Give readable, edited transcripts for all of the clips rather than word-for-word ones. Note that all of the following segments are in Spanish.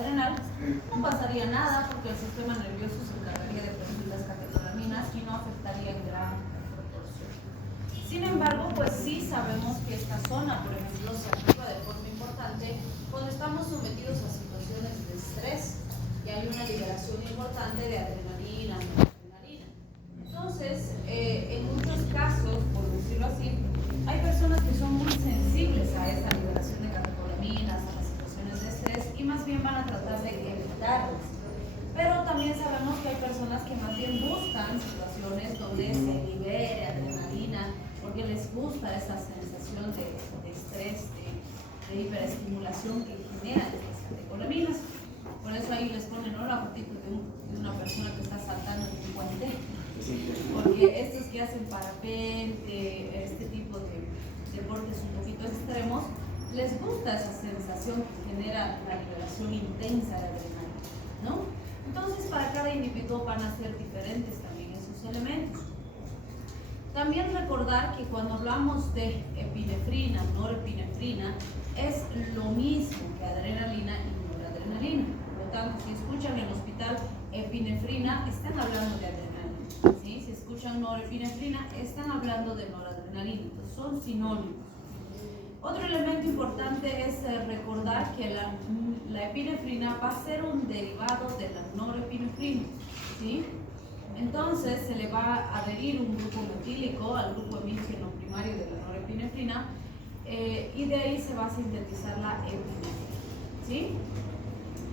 adrenal, no pasaría nada porque el sistema nervioso se encargaría de producir las catecolaminas y no afectaría en gran proporción. Sin embargo, pues sí sabemos que esta zona, por ejemplo, se activa de forma importante cuando estamos sometidos a situaciones de estrés y hay una liberación importante de adrenalina, noradrenalina. Entonces, en muchos casos, por decirlo así, hay personas que son muy sensibles a esta liberación de catecolaminas, a las situaciones de estrés, y más bien van a tratar de evitarlas. Pero también sabemos que hay personas que más bien buscan situaciones donde se libere adrenalina, porque les gusta esa sensación de estrés, de hiperestimulación que generan estas catecolaminas. Por eso ahí les ponen, ¿no?, la fotito de una persona que está saltando en un puente, porque estos que hacen parapente, este tipo de deportes un poquito extremos, les gusta esa sensación que genera la liberación intensa de adrenalina, ¿no? Entonces, para cada individuo van a ser diferentes también esos elementos. También recordar que cuando hablamos de epinefrina, norepinefrina, es lo mismo que adrenalina y noradrenalina. Por lo tanto, si escuchan en el hospital epinefrina, están hablando de adrenalina, ¿sí? Si escuchan norepinefrina, están hablando de noradrenalina. Entonces, son sinónimos. Otro elemento importante es recordar que la epinefrina va a ser un derivado de la norepinefrina, ¿sí? Entonces se le va a adherir un grupo metílico al grupo hemígeno primario de la norepinefrina y de ahí se va a sintetizar la epinefrina, ¿sí?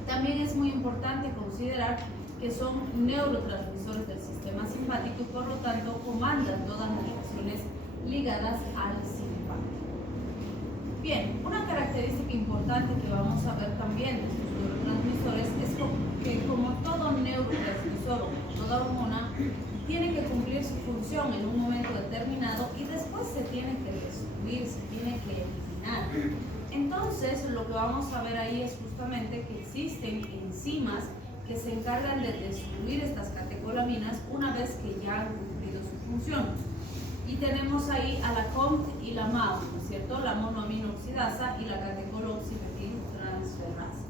También es muy importante considerar que son neurotransmisores del sistema simpático y por lo tanto comandan todas las reacciones ligadas al simpático. Bien, una característica importante que vamos a ver también de estos neurotransmisores es que como todo neurotransmisor o como toda hormona, tiene que cumplir su función en un momento determinado y después se tiene que destruir, se tiene que eliminar. Entonces, lo que vamos a ver ahí es justamente que existen enzimas que se encargan de destruir estas catecolaminas una vez que ya han cumplido su función. Y tenemos ahí a la COMT y la MAO, ¿no es cierto? La monoaminoxidasa y la catecoloximetiltransferasa,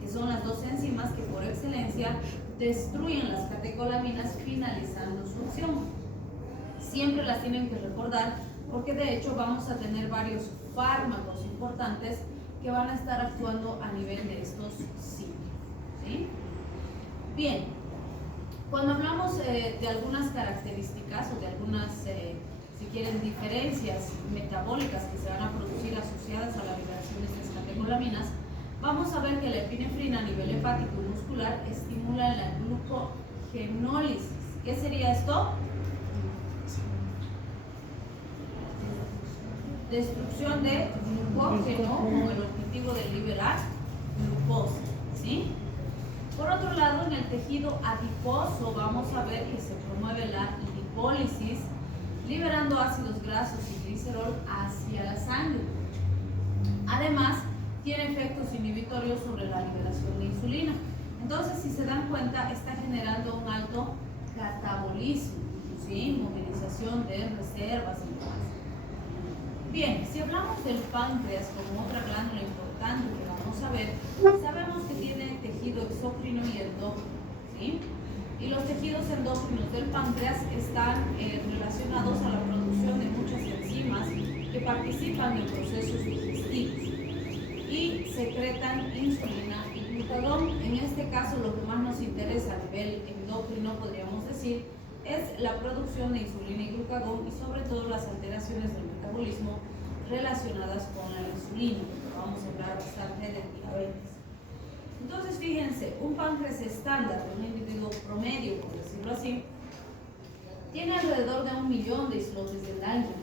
que son las dos enzimas que por excelencia destruyen las catecolaminas finalizando su acción. Siempre las tienen que recordar porque de hecho vamos a tener varios fármacos importantes que van a estar actuando a nivel de estos sitios, ¿sí? Bien, cuando hablamos de algunas características o de algunas, si quieren, diferencias metabólicas que se van a producir asociadas a la liberación de estas catecolaminas, vamos a ver que la epinefrina a nivel hepático y muscular estimula la glucogenólisis. ¿Qué sería esto? Destrucción de glucógeno con el objetivo de liberar glucosa, ¿sí? Por otro lado, en el tejido adiposo vamos a ver que se promueve la lipólisis, liberando ácidos grasos y glicerol hacia la sangre. Además, tiene efectos inhibitorios sobre la liberación de insulina. Entonces, si se dan cuenta, está generando un alto catabolismo, ¿sí? Movilización de reservas y demás. Bien, si hablamos del páncreas como otra glándula importante que vamos a ver, sabemos que tiene tejido exócrino y endócrino, ¿sí? Y los tejidos endócrinos del páncreas están relacionados a la producción de muchas enzimas que participan en procesos digestivos y secretan insulina y glucagón. En este caso, lo que más nos interesa a nivel endocrino, podríamos decir, es la producción de insulina y glucagón y sobre todo las alteraciones del metabolismo relacionadas con la insulina, porque vamos a hablar bastante de diabetes. Entonces, fíjense, un páncreas estándar de un individuo promedio, por decirlo así, tiene alrededor de 1 millón de islotes de Langerhans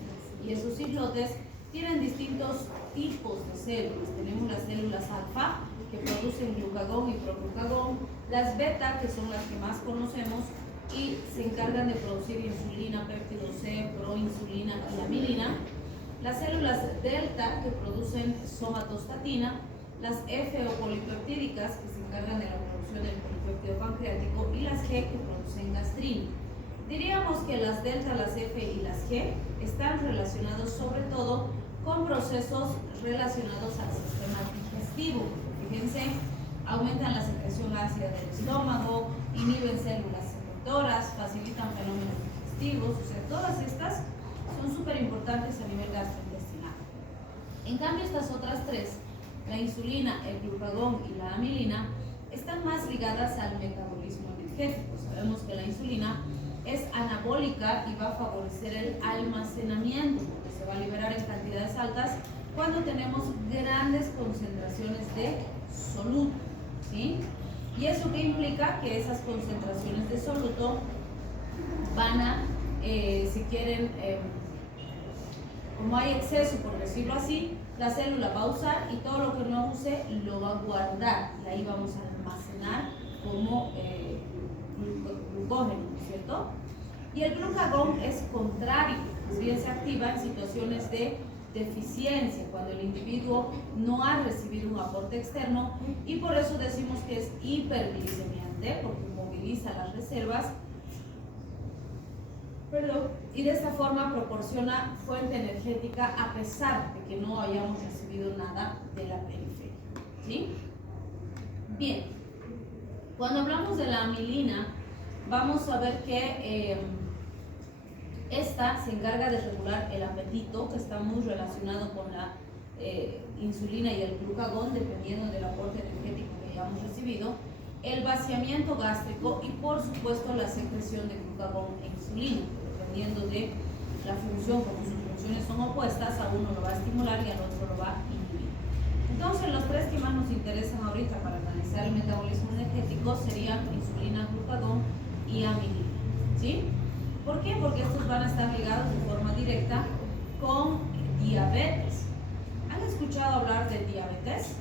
y esos islotes tienen distintos tipos de células. Tenemos las células alfa, que producen glucagón y proglucagón, las beta, que son las que más conocemos, y se encargan de producir insulina, péptido C, proinsulina y amilina, las células delta que producen somatostatina, las F o polipeptídicas que se encargan de la producción del polipéptido pancreático y las G que producen gastrina. Diríamos que las delta, las F y las G están relacionados sobre todo con procesos relacionados al sistema digestivo. Fíjense, aumentan la secreción ácida del estómago, inhiben células secretoras, facilitan fenómenos digestivos, o sea, todas estas son súper importantes a nivel gastrointestinal. En cambio, estas otras tres, la insulina, el glucagón y la amilina, están más ligadas al metabolismo energético. Sabemos que la insulina es anabólica y va a favorecer el almacenamiento, porque se va a liberar en cantidades altas cuando tenemos grandes concentraciones de soluto, ¿sí? ¿Y eso qué implica? Que esas concentraciones de soluto van a, si quieren, como hay exceso, por decirlo así, la célula va a usar y todo lo que no use lo va a guardar y ahí vamos a almacenar como glucógeno, ¿cierto? Y el glucagón es contrario, más bien se activa en situaciones de deficiencia, cuando el individuo no ha recibido un aporte externo, y por eso decimos que es hiperglicemiante, porque moviliza las reservas, y de esta forma proporciona fuente energética a pesar de que no hayamos recibido nada de la periferia, ¿sí? Bien, cuando hablamos de la amilina, vamos a ver que esta se encarga de regular el apetito, que está muy relacionado con la insulina y el glucagón, dependiendo del aporte energético que hayamos recibido, el vaciamiento gástrico y por supuesto la secreción de glucagón e insulina, dependiendo de la función, como sus funciones son opuestas, a uno lo va a estimular y al otro lo va a inhibir. Entonces, los tres que más nos interesan ahorita para analizar el metabolismo energético serían insulina, glucagón y amilina, ¿sí? ¿Por qué? Porque estos van a estar ligados de forma directa con diabetes. ¿Han escuchado hablar de diabetes?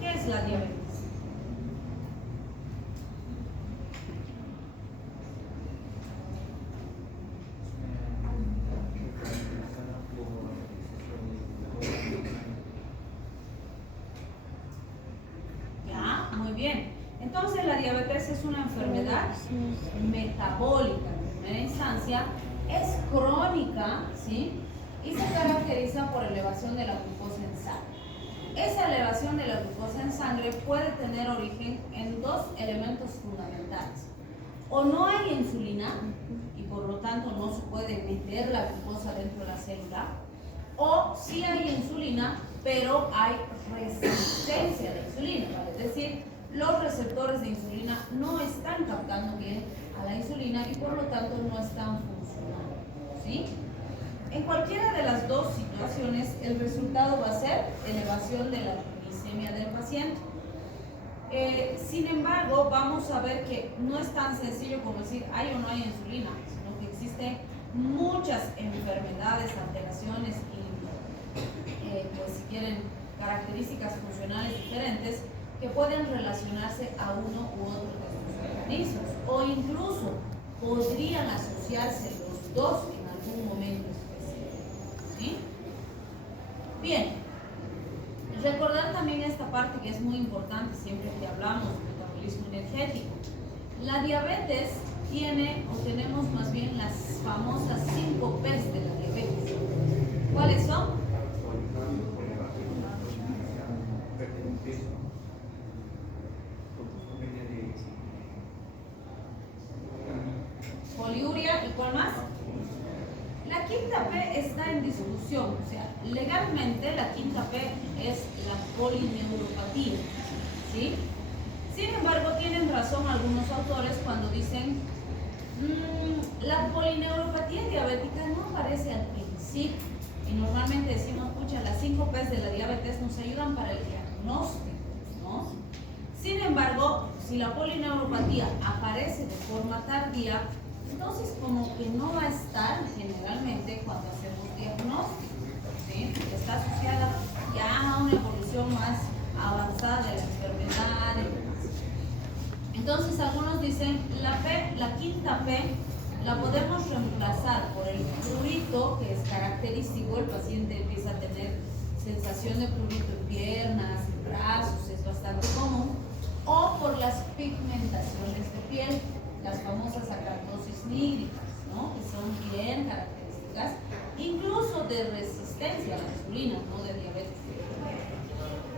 ¿Qué es la diabetes? Ya, muy bien. Entonces, la diabetes es una enfermedad metabólica en primera instancia, es crónica, ¿sí? Y se caracteriza por elevación de la glucosa en sangre. Esa elevación de la glucosa en sangre puede tener origen en dos elementos fundamentales. O no hay insulina y por lo tanto no se puede meter la glucosa dentro de la célula, o sí hay insulina, pero hay resistencia a la insulina, ¿vale? Es decir, los receptores de insulina no están captando bien a la insulina y por lo tanto no están funcionando, ¿sí? En cualquiera de las dos situaciones, el resultado va a ser elevación de la glicemia del paciente. Sin embargo, vamos a ver que no es tan sencillo como decir hay o no hay insulina, sino que existen muchas enfermedades, alteraciones y, pues si quieren, características funcionales diferentes que pueden relacionarse a uno u otro de estos organismos, o incluso podrían asociarse los dos en algún momento específico, ¿sí? Bien, recordar también esta parte que es muy importante siempre que hablamos de metabolismo energético. La diabetes tiene, o tenemos más bien, las famosas 5 P's de la diabetes. ¿Cuáles son? Poliuria, ¿y cuál más? La quinta P está en discusión, o sea, legalmente la quinta P es la polineuropatía, ¿sí? Sin embargo, tienen razón algunos autores cuando dicen la polineuropatía diabética no aparece al principio, y normalmente decimos, pucha, las 5 P's de la diabetes nos ayudan para el diagnóstico, ¿no? Sin embargo, si la polineuropatía aparece de forma tardía, entonces como que no va a estar generalmente cuando hacemos diagnóstico, ¿sí? Está asociada ya a una evolución más avanzada de la enfermedad y demás. Entonces algunos dicen la quinta P la podemos reemplazar por el prurito, que es característico, el paciente empieza a tener sensación de prurito en piernas, en brazos, es bastante común, o por las pigmentaciones de piel, las famosas acartosis nígricas, ¿no? Que son bien características, incluso de resistencia a la insulina, no de diabetes.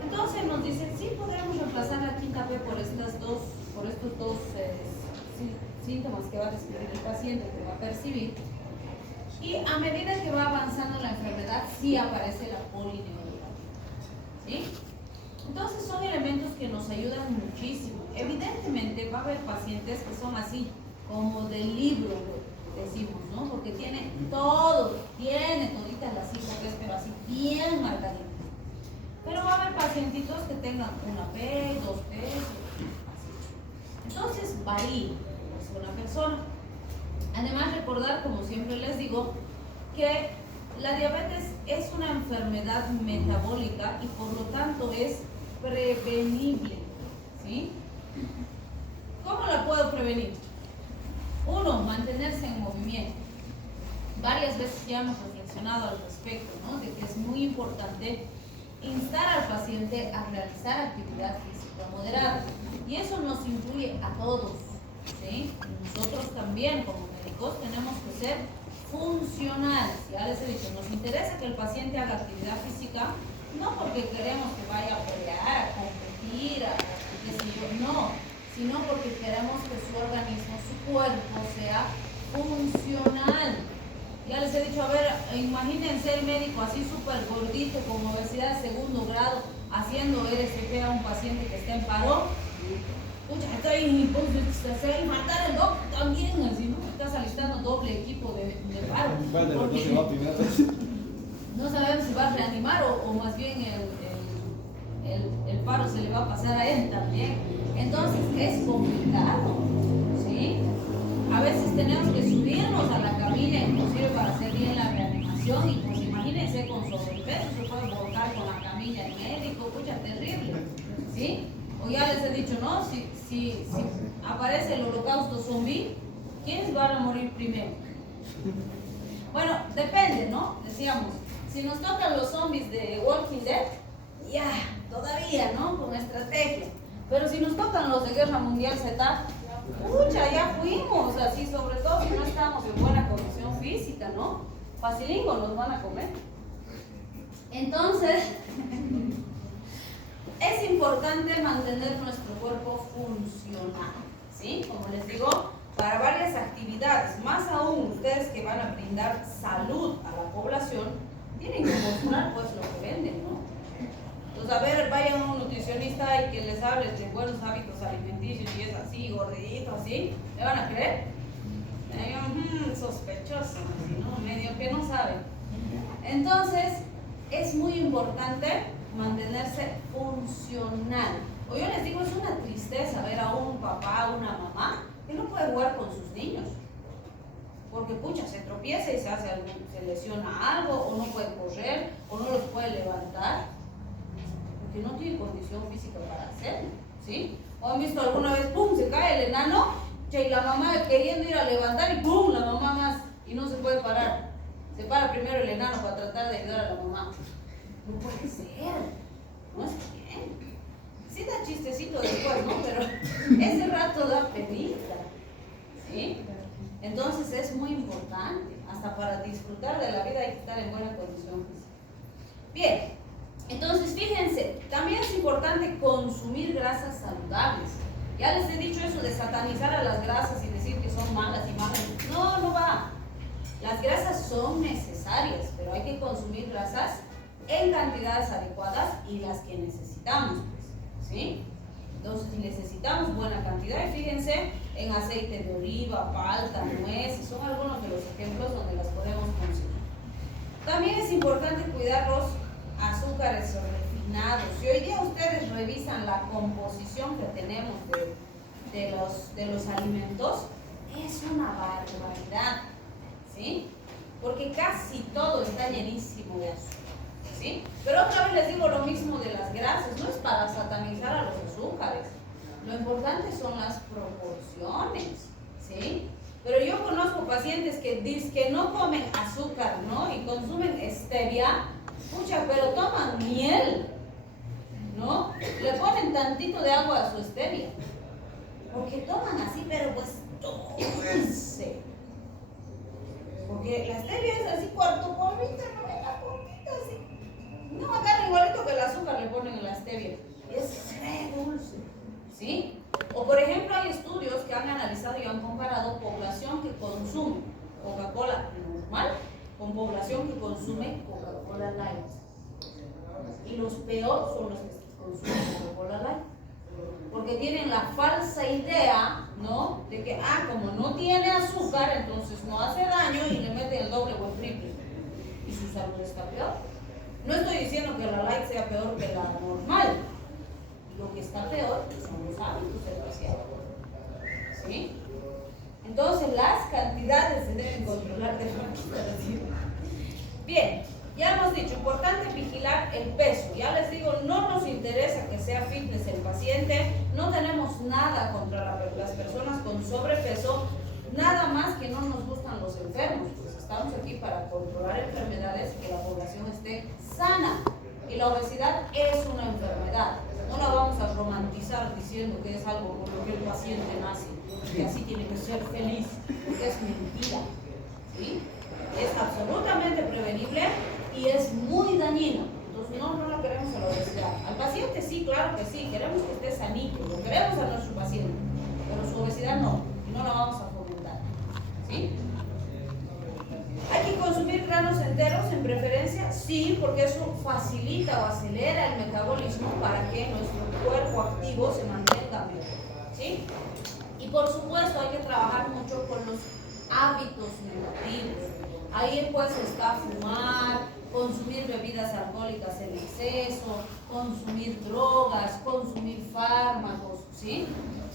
Entonces nos dice, sí podremos reemplazar la quinta P por estos dos síntomas que va a describir el paciente, que va a percibir. Y a medida que va avanzando la enfermedad, sí aparece la polineuropatía. ¿Sí? Entonces son elementos que nos ayudan muchísimo. Evidentemente va a haber pacientes que son así, como del libro, decimos, ¿no? Porque tiene toditas las 5 P's, pero así bien marcaditas. Pero va a haber pacientitos que tengan una P, 2 P's, así. Entonces varía una persona. Además, recordar, como siempre les digo, que la diabetes es una enfermedad metabólica y por lo tanto es prevenible. ¿Sí? ¿Cómo la puedo prevenir? Uno, mantenerse en movimiento. Varias veces ya hemos reflexionado al respecto, ¿no? De que es muy importante instar al paciente a realizar actividad física moderada. Y eso nos incluye a todos, ¿sí? Nosotros también, como médicos, tenemos que ser funcionales. Ya les he dicho, nos interesa que el paciente haga actividad física, no porque queremos que vaya a pelear, a competir, qué sé yo, no, sino porque queremos que su organismo, su cuerpo sea funcional. Ya les he dicho, a ver, imagínense el médico así súper gordito, con obesidad de segundo grado, haciendo RCP a un paciente que está en paro. Pucha, se va a infartar el doc también, así, ¿no? Estás alistando doble equipo de paro. No sabemos si va a reanimar o más bien el paro se le va a pasar a él también. Entonces es complicado, ¿sí? A veces tenemos que subirnos a la camilla, inclusive para hacer bien la reanimación, y pues imagínense con sobrepeso, se puede volcar con la camilla el médico, pucha, terrible, ¿sí? O ya les he dicho, ¿no? Si aparece el holocausto zombie, ¿quiénes van a morir primero? Bueno, depende, ¿no? Decíamos, si nos tocan los zombies de Walking Dead, ya, todavía, ¿no? Con estrategia. Pero si nos tocan los de Guerra Mundial Z, pucha, ya fuimos, así, sobre todo si no estamos en buena condición física, ¿no? Facilingo nos van a comer. Entonces, es importante mantener nuestro cuerpo funcional, ¿sí? Como les digo, para varias actividades, más aún ustedes que van a brindar salud a la población, tienen que mostrar pues lo que venden, ¿no? Entonces, a ver, vayan a un nutricionista y que les hables de buenos hábitos alimenticios y es así, gordito, así, ¿le van a creer? Sospechoso, así, ¿no? Medio que no saben. Entonces, es muy importante mantenerse funcional. O yo les digo, es una tristeza ver a un papá, una mamá, que no puede jugar con sus niños. Porque, pucha, se tropieza y se lesiona algo, o no puede correr, o no los puede levantar. Porque no tiene condición física para hacerlo, ¿sí? ¿O han visto alguna vez, pum, se cae el enano, y la mamá queriendo ir a levantar y pum, la mamá más, y no se puede parar? Se para primero el enano para tratar de ayudar a la mamá. No puede ser, no es bien. Sí da chistecito después, ¿no? Pero ese rato da penita, ¿sí? Entonces es muy importante, hasta para disfrutar de la vida hay que estar en buena condición física. Bien, entonces fíjense, también es importante consumir grasas saludables. Ya les he dicho eso de satanizar a las grasas y decir que son malas y malas. No, no va. Las grasas son necesarias, pero hay que consumir grasas en cantidades adecuadas y las que necesitamos, pues, ¿sí? Entonces necesitamos buena cantidad y fíjense en aceite de oliva, palta, nueces, son algunos de los ejemplos donde las podemos consumir. También es importante cuidar los azúcares refinados. Si hoy día ustedes revisan la composición que tenemos de los alimentos, es una barbaridad, ¿sí? Porque casi todo está llenísimo de azúcar, ¿sí? Pero otra vez les digo lo mismo de las grasas, no es para satanizar a los azúcares, lo importante son las proporciones, ¿sí? Pero yo conozco pacientes que dicen que no comen azúcar, ¿no? Y consumen stevia, pucha, pero toman miel, ¿no? Le ponen tantito de agua a su stevia, porque toman así, pero pues dulce. Porque la stevia es así, cuarto polvito, 90 polvitos, así. No agarran igualito que el azúcar le ponen en la stevia. Es con población que consume Coca-Cola Light. Y los peores son los que consumen Coca-Cola Light. Porque tienen la falsa idea, ¿no? De que, como no tiene azúcar, entonces no hace daño y le meten el doble o el triple. Y su salud está peor. No estoy diciendo que la light sea peor que la normal. Lo que está peor son los hábitos del paciente. ¿Sí? Entonces las cantidades se deben controlar de forma decir. Bien, ya hemos dicho, importante vigilar el peso. Ya les digo, no nos interesa que sea fitness el paciente, no tenemos nada contra las personas con sobrepeso, nada más que no nos gustan los enfermos. Pues estamos aquí para controlar enfermedades y que la población esté sana. Y la obesidad es una enfermedad. No la vamos a romantizar diciendo que es algo por lo que el paciente nace, que así tiene que ser feliz, porque es mentira. ¿Sí? Es absolutamente prevenible y es muy dañino. Entonces no la queremos a la obesidad. Al paciente sí, claro que sí, queremos que esté sanito, lo queremos a nuestro paciente, pero su obesidad no, y no la vamos a fomentar. ¿Sí? ¿Hay que consumir granos enteros en preferencia? Sí, porque eso facilita o acelera el metabolismo para que nuestro cuerpo activo se mantenga mejor. ¿Sí? Y por supuesto hay que trabajar mucho con los hábitos negativos. Ahí pues está fumar, consumir bebidas alcohólicas en exceso, consumir drogas, consumir fármacos, ¿sí?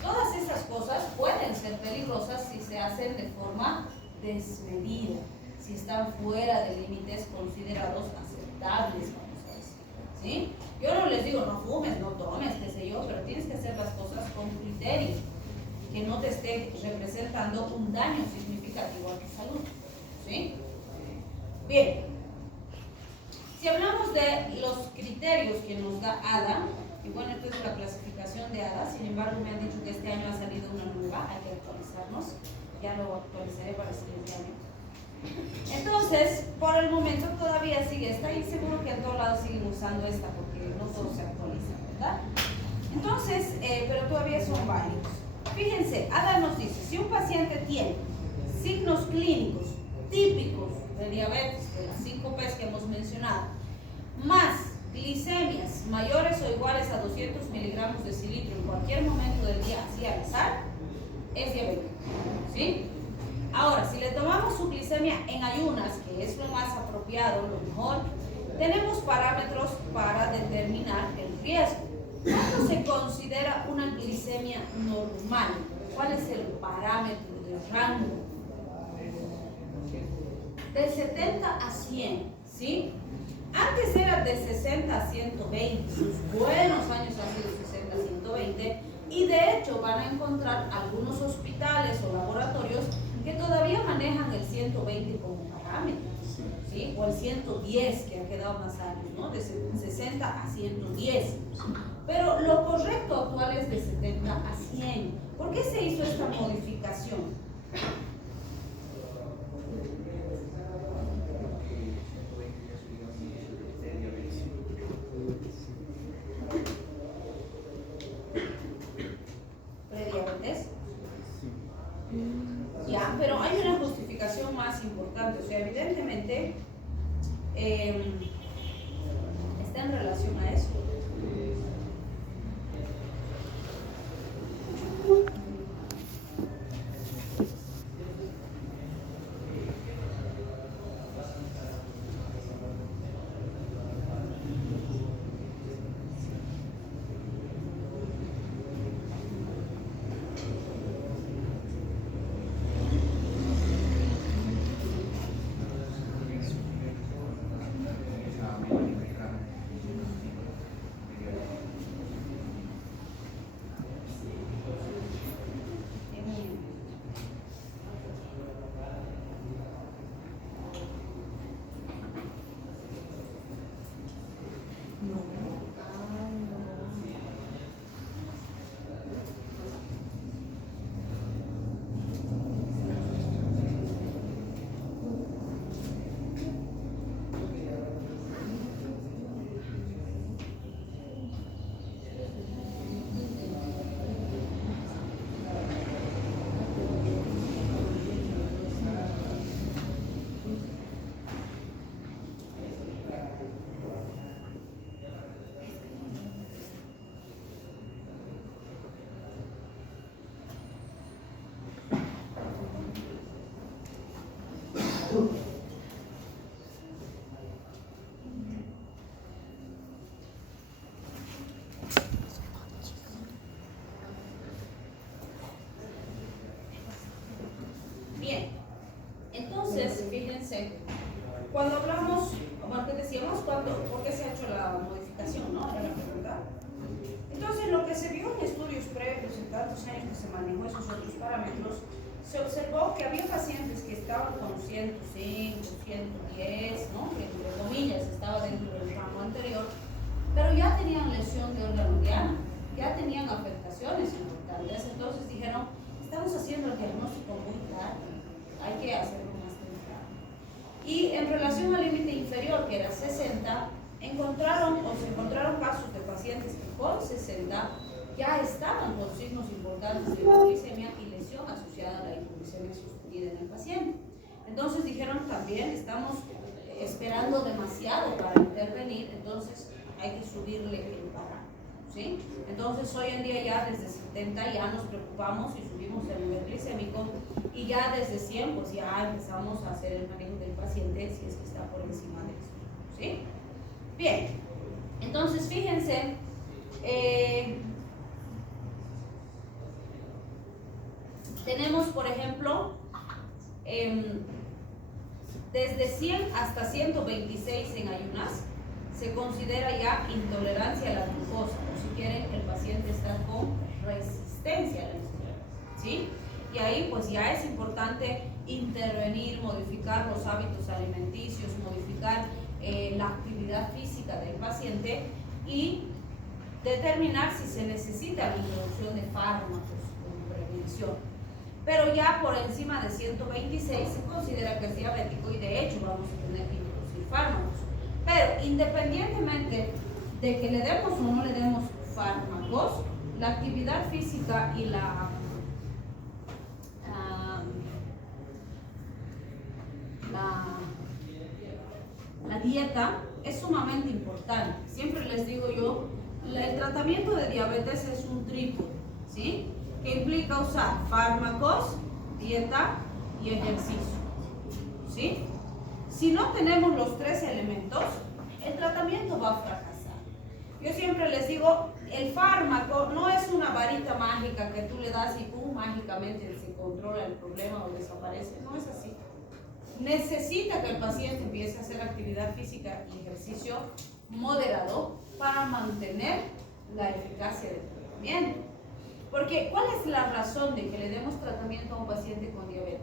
Todas esas cosas pueden ser peligrosas si se hacen de forma desmedida, si están fuera de límites considerados aceptables, vamos a decir, ¿sí? Yo no les digo no fumes, no tomes, qué sé yo, pero tienes que hacer las cosas con criterio, que no te esté representando un daño significativo a tu salud, ¿sí? Bien, si hablamos de los criterios que nos da ADA, y bueno, esto es la clasificación de ADA, sin embargo me han dicho que este año ha salido una nueva, hay que actualizarnos, ya lo actualizaré para el siguiente año. Entonces, por el momento todavía sigue esta y seguro que en todos lados siguen usando esta porque no todos se actualizan, ¿verdad? Entonces, pero todavía son válidos. Fíjense, ADA nos dice, si un paciente tiene signos clínicos típicos de diabetes, de las 5 P's que hemos mencionado, más glicemias mayores o iguales a 200 miligramos de cilitro en cualquier momento del día, así al azar, es diabético, ¿sí? Ahora, si le tomamos su glicemia en ayunas, que es lo más apropiado, lo mejor, tenemos parámetros para determinar el riesgo. ¿Cuándo se considera una glicemia normal? ¿Cuál es el parámetro de rango? De 70 a 100, ¿sí? Antes era de 60 a 120, sus buenos años han sido 60 a 120, y de hecho van a encontrar algunos hospitales o laboratorios que todavía manejan el 120 como parámetro, ¿sí? O el 110, que ha quedado más años, ¿no? De 60 a 110. Pero lo correcto actual es de 70 a 100. ¿Por qué se hizo esta modificación? ¿Prediabetes? Ya, pero hay una justificación más importante. O sea, evidentemente está en relación a eso. se observó que había pacientes que estaban con 105, 110, ¿no? Que entre comillas estaba dentro del rango anterior, pero ya tenían lesión de órgano diana, ya tenían afectaciones importantes. Entonces dijeron, estamos haciendo el diagnóstico muy tarde, hay que hacerlo más temprano. Y en relación al límite inferior, que era 60, se encontraron casos de pacientes que con 60 ya estaban con signos importantes de hipoglicemia y lesión asociada a la hipoglicemia sostenida en el paciente. Entonces dijeron también, estamos esperando demasiado para intervenir, entonces hay que subirle el parámetro, ¿sí? Entonces hoy en día ya desde 70 ya nos preocupamos y subimos el nivel glicémico, y ya desde 100 pues ya empezamos a hacer el manejo del paciente si es que está por encima de eso, ¿sí? Bien, entonces fíjense, tenemos, por ejemplo, desde 100 hasta 126 en ayunas, se considera ya intolerancia a la glucosa, o si quieren, el paciente está con resistencia a la insulina, ¿sí? Y ahí pues ya es importante intervenir, modificar los hábitos alimenticios, modificar la actividad física del paciente y determinar si se necesita la introducción de fármacos como prevención. Pero ya por encima de 126 se considera que es diabético y de hecho vamos a tener que introducir fármacos. Pero independientemente de que le demos o no le demos fármacos, la actividad física y la dieta es sumamente importante. Siempre les digo yo, el tratamiento de diabetes es un trípode, ¿sí? Que implica usar fármacos, dieta y ejercicio, ¿sí? Si no tenemos los tres elementos, el tratamiento va a fracasar. Yo siempre les digo, el fármaco no es una varita mágica que tú le das y mágicamente se controla el problema o desaparece. No es así. Necesita que el paciente empiece a hacer actividad física y ejercicio moderado para mantener la eficacia del tratamiento. Porque, ¿cuál es la razón de que le demos tratamiento a un paciente con diabetes?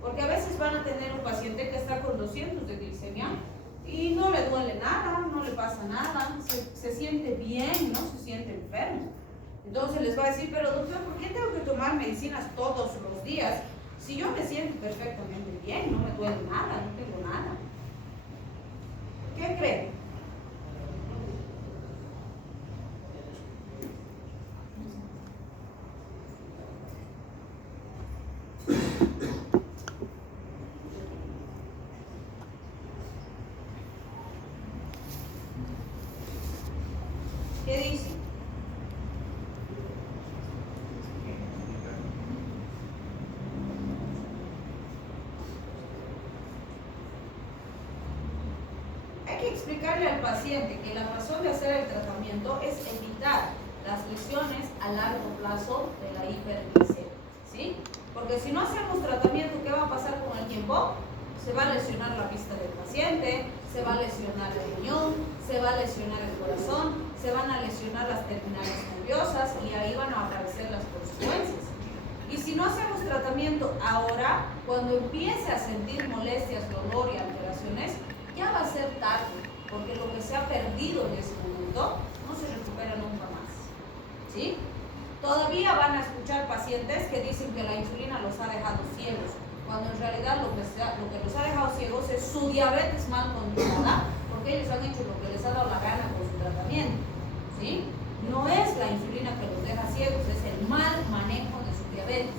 Porque a veces van a tener un paciente que está con 200 de glicemia y no le duele nada, no le pasa nada, se siente bien, no se siente enfermo. Entonces les va a decir, pero doctor, ¿por qué tengo que tomar medicinas todos los días? Si yo me siento perfectamente bien, no me duele nada, no tengo nada. ¿Qué creen? ¿Qué dicen? Hay que explicarle al paciente que la razón de hacer el tratamiento es evitar las lesiones a largo plazo de la hiperglicemia, ¿sí? Porque si no hacemos tratamiento, ¿qué va a pasar con el tiempo? Se va a lesionar la vista del paciente, se va a lesionar el riñón, se va a lesionar el corazón, se van a lesionar las terminales nerviosas y ahí van a aparecer las consecuencias. Y si no hacemos tratamiento ahora, cuando empiece a sentir molestias, dolor y alteraciones, ya va a ser tarde, porque lo que se ha perdido en ese momento no se recupera nunca más, ¿sí? Todavía van a escuchar pacientes que dicen que la insulina los ha dejado ciegos, cuando en realidad lo que los ha dejado ciegos es su diabetes mal controlada, porque ellos han hecho lo que les ha dado la gana con su tratamiento, ¿sí? No es la insulina que los deja ciegos, es el mal manejo de su diabetes,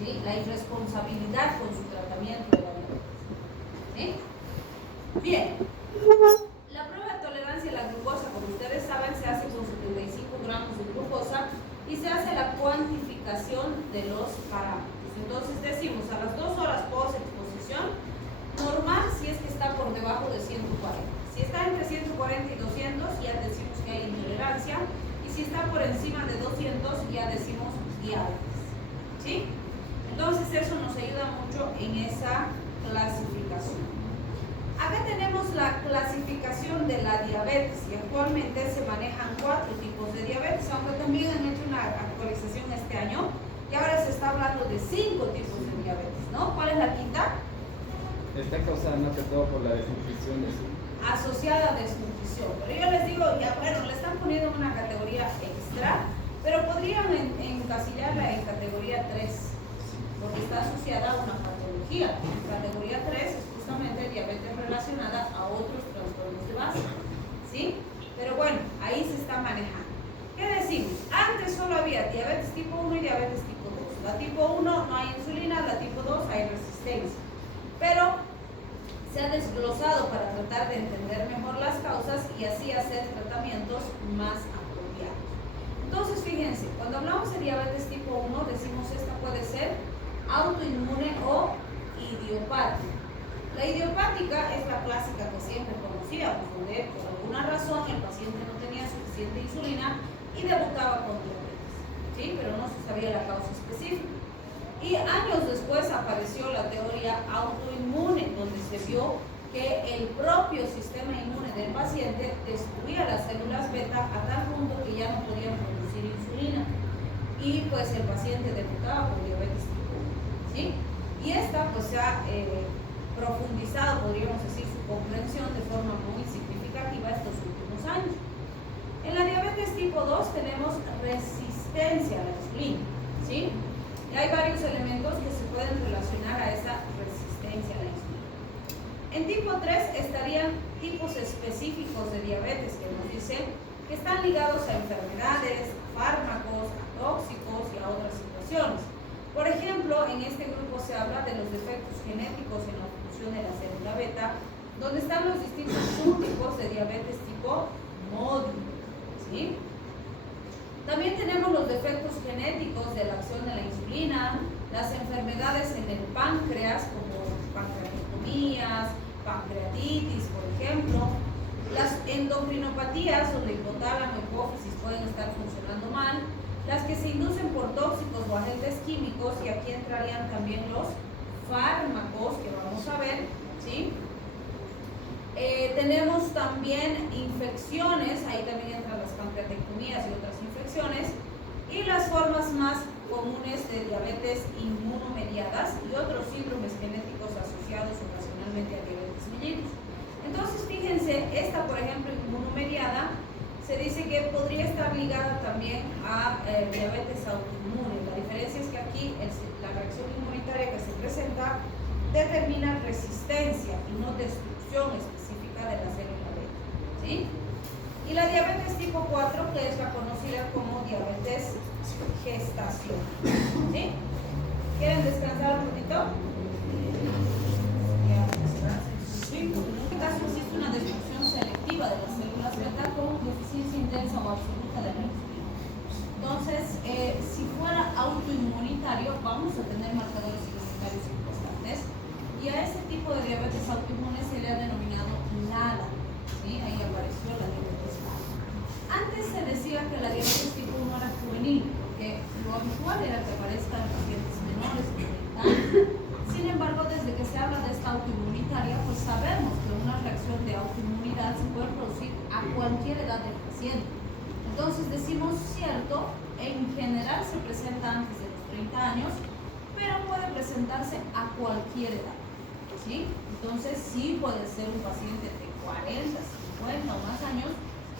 ¿sí? La irresponsabilidad con su tratamiento de la diabetes, ¿sí? Bien, la prueba de tolerancia a la glucosa, como ustedes saben, se hace con 75 gramos de glucosa y se hace la cuantificación de los parámetros. Entonces decimos, a las 2 horas post exposición, normal si es que está por debajo de 140. Si está entre 140 y 200, ya decimos que hay intolerancia, y si está por encima de 200, ya decimos diabetes, ¿sí? Entonces eso nos ayuda mucho en esa clasificación. Acá tenemos la clasificación de la diabetes y actualmente se manejan 4 tipos de diabetes, aunque también han hecho una actualización este año y ahora se está hablando hablando de 5 tipos de diabetes, ¿no? ¿Cuál es la quinta? Está causada más que todo por la desnutrición de su... Asociada a desnutrición. Pero yo les digo, ya bueno, le están poniendo una categoría extra, pero podrían encasillarla en categoría 3, porque está asociada a una patología. Categoría 3 es justamente diabetes relacionada a otros trastornos de base, ¿sí? Pero bueno, ahí se está manejando. ¿Qué decimos? Antes solo había diabetes tipo 1 y diabetes tipo 2. La tipo 1 no hay insulina, la tipo 2 hay resistencia. Pero se ha desglosado para tratar de entender mejor las causas y así hacer tratamientos más apropiados. Entonces, fíjense, cuando hablamos de diabetes tipo 1, decimos esta puede ser autoinmune o idiopática. La idiopática es la clásica que siempre conocíamos, donde por alguna razón el paciente no tenía suficiente insulina y debutaba con diabetes, ¿sí? Pero no se sabía la causa específica. Y años después apareció la teoría autoinmune, donde se vio que el propio sistema inmune del paciente destruía las células beta a tal punto que ya no podían producir insulina. Y pues el paciente debutaba con diabetes tipo 1, ¿sí? Y esta pues se ha profundizado, podríamos decir, su comprensión de forma muy significativa estos últimos años. En la diabetes tipo 2 tenemos resistencia a la insulina, ¿sí? Y hay varios elementos que se pueden relacionar a esa resistencia a la insulina. En tipo 3 estarían tipos específicos de diabetes que nos dicen que están ligados a enfermedades, a fármacos, a tóxicos y a otras situaciones. Por ejemplo, en este grupo se habla de los defectos genéticos en la función de la célula beta, donde están los distintos subtipos de diabetes tipo módulo, ¿sí? También tenemos los defectos genéticos de la acción de la insulina, las enfermedades en el páncreas, como pancreatectomías, pancreatitis, por ejemplo, las endocrinopatías, donde hipotálamo y hipófisis pueden estar funcionando mal, las que se inducen por tóxicos o agentes químicos, y aquí entrarían también los fármacos que vamos a ver, ¿sí? Tenemos también infecciones, ahí también entran las pancreatectomías y otras infecciones, y las formas más comunes de diabetes inmunomediadas y otros síndromes genéticos asociados ocasionalmente a diabetes mellitus. Entonces, fíjense, esta, por ejemplo, inmunomediada, se dice que podría estar ligada también a diabetes autoinmune. La diferencia es que aquí la reacción inmunitaria que se presenta determina resistencia y no destrucción específica de la célula beta, ¿sí? Y la diabetes tipo 4, que es la conocida como diabetes gestacional, ¿sí? ¿Quieren descansar un poquito? Sí, en este caso existe una destrucción selectiva de las células beta con deficiencia intensa o absoluta de la insulina. Entonces, si fuera autoinmunitario, vamos a tener marcadores inmunitarios importantes, y a ese tipo de diabetes autoinmune se le ha denominado LADA, ¿sí? Ahí apareció la diabetes LADA. Antes se decía que la diabetes tipo 1 era juvenil, porque lo habitual era que aparezcan en pacientes menores de 30 años. Sin embargo, desde que se habla de esta autoinmunitaria, pues sabemos que una reacción de autoinmunidad se puede producir a cualquier edad del paciente. Entonces decimos, cierto, en general se presenta antes de los 30 años, pero puede presentarse a cualquier edad, ¿sí? Entonces sí puede ser un paciente de 40, 50 o más años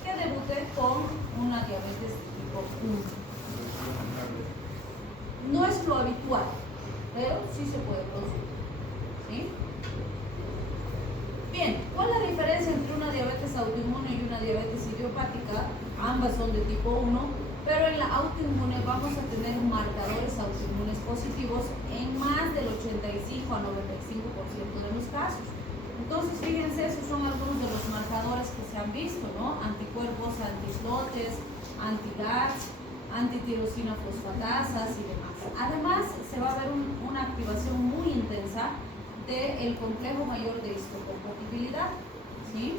que debute con una diabetes de tipo 1. No es lo habitual, pero sí se puede producir, ¿sí? Bien, ¿cuál es la diferencia entre una diabetes autoinmune y una diabetes idiopática? Ambas son de tipo 1, pero en la autoinmune vamos a tener marcadores autoinmunes positivos en más del 85 a 95% de los casos. Entonces, fíjense, esos son algunos de los marcadores que se han visto, ¿no? Anticuerpos anti-islotes, anti-DAX, antitirosina fosfatasas y demás. Además, se va a ver una activación muy intensa del complejo mayor de histocompatibilidad, ¿sí?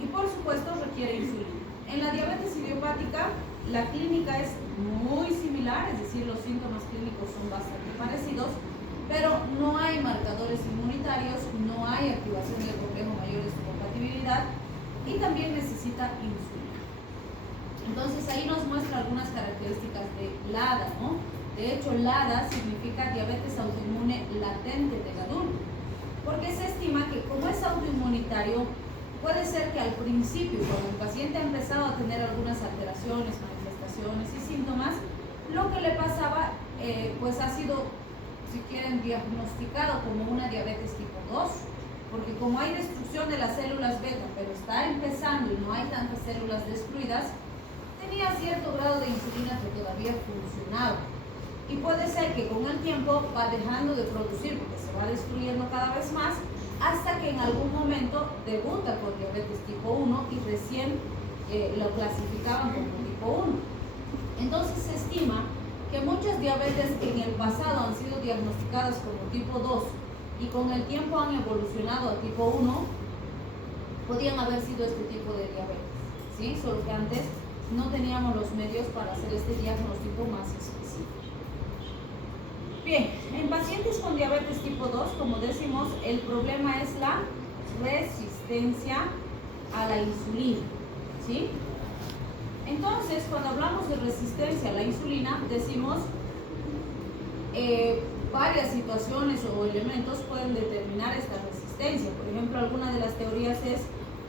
Y por supuesto requiere insulina. En la diabetes idiopática, la clínica es muy similar, es decir, los síntomas clínicos son bastante parecidos, pero no hay marcadores inmunitarios, no hay activación del complejo mayor de histocompatibilidad y también necesita insulina. Entonces ahí nos muestra algunas características de LADA, ¿no? De hecho, LADA significa diabetes autoinmune latente del adulto, porque se estima que como es autoinmunitario, puede ser que al principio, cuando el paciente ha empezado a tener algunas alteraciones, manifestaciones y síntomas, lo que le pasaba pues ha sido, si quieren, diagnosticado como una diabetes tipo 2, porque como hay destrucción de las células beta, pero está empezando y no hay tantas células destruidas, tenía cierto grado de insulina que todavía funcionaba. Y puede ser que con el tiempo va dejando de producir porque se va destruyendo cada vez más, hasta que en algún momento debuta con diabetes tipo 1 y recién lo clasificaban como tipo 1. Entonces se estima que muchas diabetes que en el pasado han sido diagnosticadas como tipo 2 y con el tiempo han evolucionado a tipo 1, podían haber sido este tipo de diabetes, ¿sí? Solo que antes no teníamos los medios para hacer este diagnóstico más específico. Bien, en pacientes con diabetes tipo 2, como decimos, el problema es la resistencia a la insulina, ¿sí? Entonces, cuando hablamos de resistencia a la insulina, decimos varias situaciones o elementos pueden determinar esta resistencia. Por ejemplo, alguna de las teorías es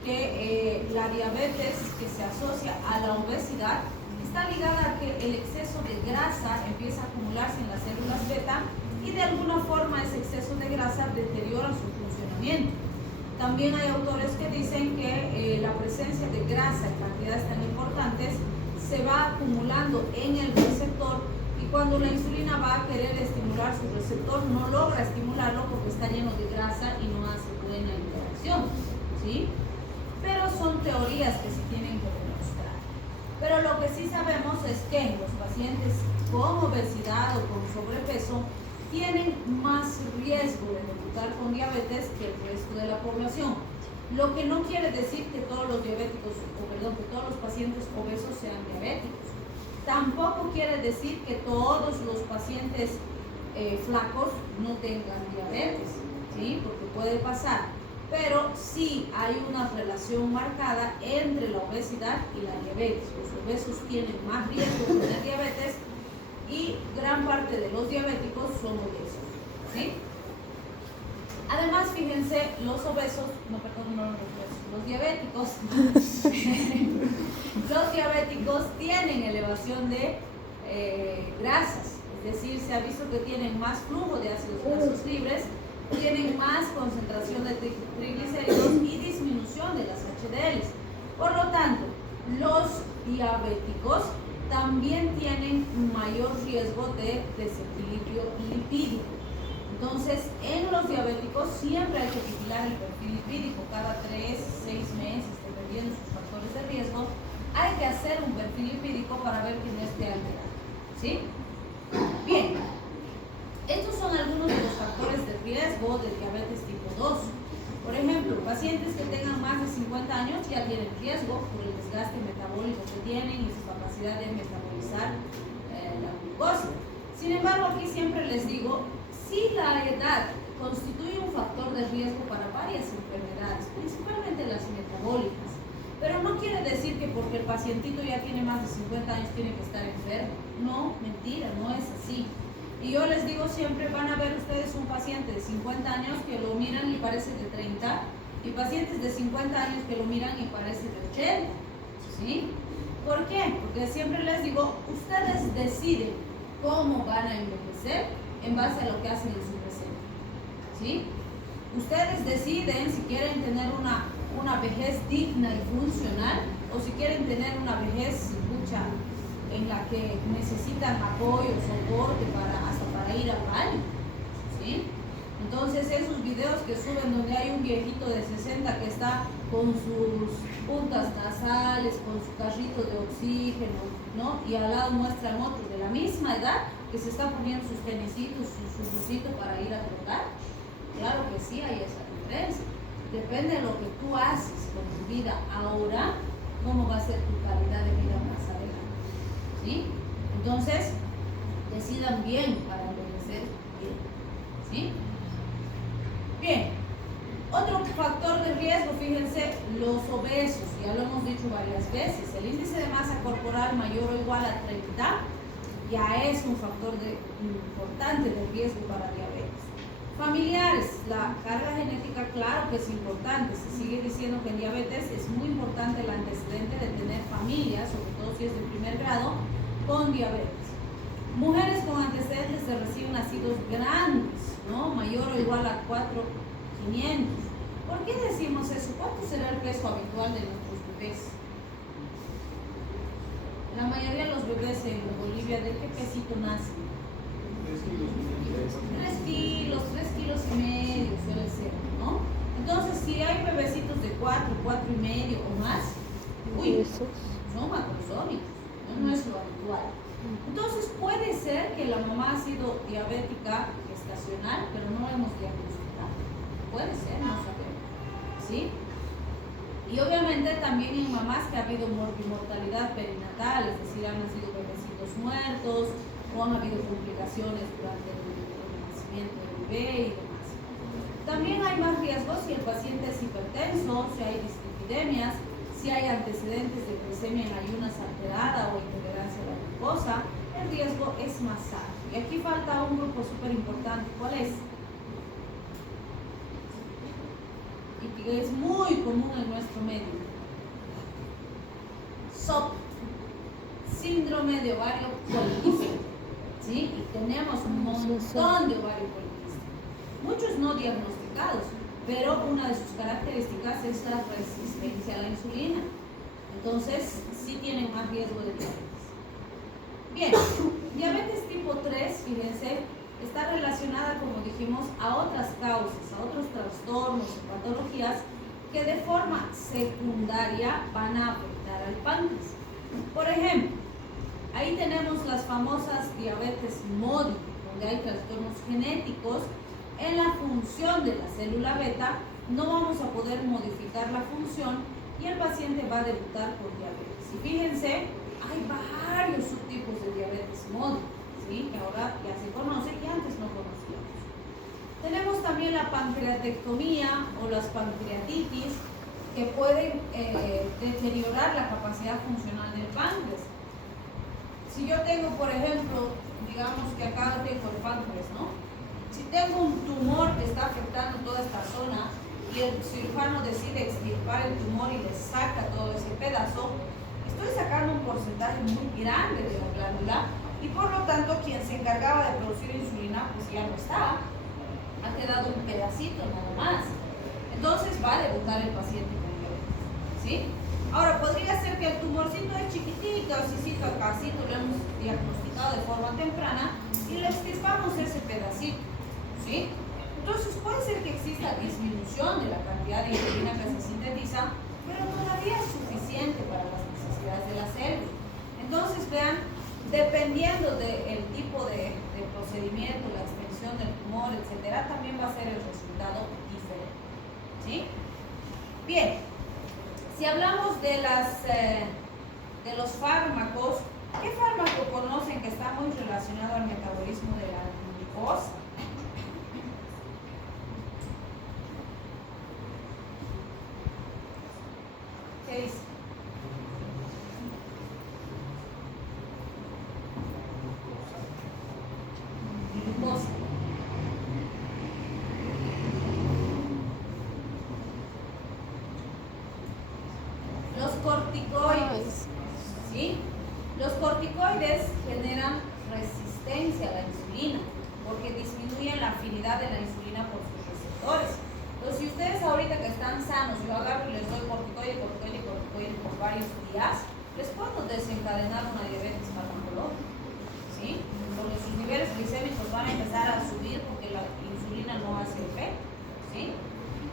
que la diabetes que se asocia a la obesidad está ligada a que el exceso de grasa empieza a acumularse en las células beta y de alguna forma ese exceso de grasa deteriora su funcionamiento. También hay autores que dicen que la presencia de grasa en cantidades tan importantes se va acumulando en el receptor y cuando la insulina va a querer estimular su receptor no logra estimularlo porque está lleno de grasa y no hace buena interacción, ¿sí? Pero son teorías que se tienen que demostrar. Pero lo que sí sabemos es que los pacientes con obesidad o con sobrepeso tienen más riesgo de debutar con diabetes que el resto de la población. Lo que no quiere decir que todos los diabéticos, que todos los pacientes obesos sean diabéticos. Tampoco quiere decir que todos los pacientes flacos no tengan diabetes, ¿sí? Porque puede pasar. Pero sí hay una relación marcada entre la obesidad y la diabetes. Los obesos tienen más riesgo de tener diabetes y gran parte de los diabéticos son obesos, ¿sí? Además, fíjense, los diabéticos, los diabéticos tienen elevación de grasas, es decir, se ha visto que tienen más flujo de ácidos grasos libres, tienen más concentración de triglicéridos y disminución de las HDLs. Por lo tanto, los diabéticos también tienen mayor riesgo de desequilibrio lipídico. Entonces, en los diabéticos siempre hay que vigilar el perfil lipídico cada 3-6 meses, dependiendo de sus factores de riesgo. Hay que hacer un perfil lipídico para ver que no esté alterado, ¿sí? Bien, estos son algunos de los factores de riesgo de diabetes tipo 2. Por ejemplo, pacientes que tengan más de 50 años ya tienen riesgo por el desgaste metabólico que tienen y su capacidad de metabolizar la glucosa. Sin embargo, aquí siempre les digo, si la edad constituye un factor de riesgo para varias enfermedades, principalmente las metabólicas, pero no quiere decir que porque el pacientito ya tiene más de 50 años tiene que estar enfermo. No, mentira, no es así. Y yo les digo siempre, van a ver ustedes un paciente de 50 años que lo miran y parece de 30, y pacientes de 50 años que lo miran y parece de 80, ¿sí? ¿Por qué? Porque siempre les digo, ustedes deciden cómo van a envejecer en base a lo que hacen en su presente, ¿sí? Ustedes deciden si quieren tener una vejez digna y funcional o si quieren tener una vejez en la que necesitan apoyo, soporte hasta para ir al baño, ¿sí? Entonces esos videos que suben donde hay un viejito de 60 que está con sus puntas nasales, con su carrito de oxígeno, ¿no? Y al lado muestran otro de la misma edad que se está poniendo sus tenisitos, su busito para ir a trotar. Claro que sí hay esa diferencia. Depende de lo que tú haces con tu vida ahora, cómo va a ser tu calidad de vida más adelante, ¿sí? Entonces, decidan bien para envejecer bien, ¿sí? Bien, otro factor de riesgo, fíjense, los obesos, ya lo hemos dicho varias veces, el índice de masa corporal mayor o igual a 30 ya es un factor importante de riesgo para diabetes. Familiares, la carga genética, claro que es importante. Se sigue diciendo que en diabetes es muy importante el antecedente de tener familia, sobre todo si es de primer grado, con diabetes. Mujeres con antecedentes de recién nacidos grandes, ¿no? Mayor o igual a 4,500. ¿Por qué decimos eso? ¿Cuánto será el peso habitual de nuestros bebés? La mayoría de los bebés en Bolivia, ¿de qué pesito nacen? 3 kilos, 3,5 kilos suele ser, ¿no? Entonces, si hay bebecitos de 4,5 o más, uy, son macrosómicos, no es lo habitual. Entonces, puede ser que la mamá ha sido diabética gestacional, pero no la hemos diagnosticado. Puede ser, no sabemos, ¿sí? Y obviamente también en mamás que ha habido mortalidad perinatal, es decir, han nacido bebecitos muertos o han habido complicaciones durante el nacimiento del bebé y demás. También hay más riesgos si el paciente es hipertenso, si hay dislipidemias, si hay antecedentes de glicemia en ayunas alterada o intolerancia a la glucosa, el riesgo es más alto. Y aquí falta un grupo súper importante. ¿Cuál es? Y que es muy común en nuestro medio. SOP, síndrome de ovario poliquístico, ¿sí? Y tenemos un montón de ovario poliquístico, muchos no diagnosticados, pero una de sus características es la resistencia a la insulina. Entonces, sí tienen más riesgo de diabetes. Bien, diabetes tipo 3, fíjense, está relacionada, como dijimos, a otras causas, a otros trastornos y patologías que de forma secundaria van a afectar al páncreas. Por ejemplo, ahí tenemos las famosas diabetes MODY, donde hay trastornos genéticos en la función de la célula beta. No vamos a poder modificar la función y el paciente va a debutar por diabetes. Y fíjense, hay varios subtipos de diabetes MODY, ¿sí? Que ahora ya se conoce y antes no conocíamos. Tenemos también la pancreatectomía o las pancreatitis, que pueden deteriorar la capacidad funcional del páncreas. Si yo tengo, por ejemplo, digamos que acá tengo el páncreas, ¿no? Si tengo un tumor que está afectando toda esta zona y el cirujano decide extirpar el tumor y le saca todo ese pedazo, estoy sacando un porcentaje muy grande de la glándula y por lo tanto quien se encargaba de producir insulina pues ya no está, ha quedado un pedacito nada más. Entonces va a debutar el paciente con diabetes, ¿sí? Ahora, podría ser que el tumorcito es chiquitito, así acácito, lo hemos diagnosticado de forma temprana y le extirpamos ese pedacito, ¿sí? Entonces puede ser que exista disminución de la cantidad de insulina que se sintetiza, pero todavía es suficiente para las necesidades de la célula. Entonces, vean, dependiendo del tipo de procedimiento, la extensión del tumor, etcétera, también va a ser el resultado diferente, ¿sí? Bien, si hablamos de los fármacos, ¿qué fármaco conocen que está muy relacionado al metabolismo de la glucosa? ¿Qué dice? Glucosa. Los corticoides, ¿sí? Los corticoides generan resistencia a la insulina porque disminuyen la afinidad de la insulina por sus receptores. Entonces, si ustedes ahorita que están sanos, yo agarro y les doy corticoide por varios días, les puedo desencadenar una diabetes farmacológica, ¿sí? Porque sus niveles glicémicos van a empezar a subir porque la insulina no hace efecto, ¿sí?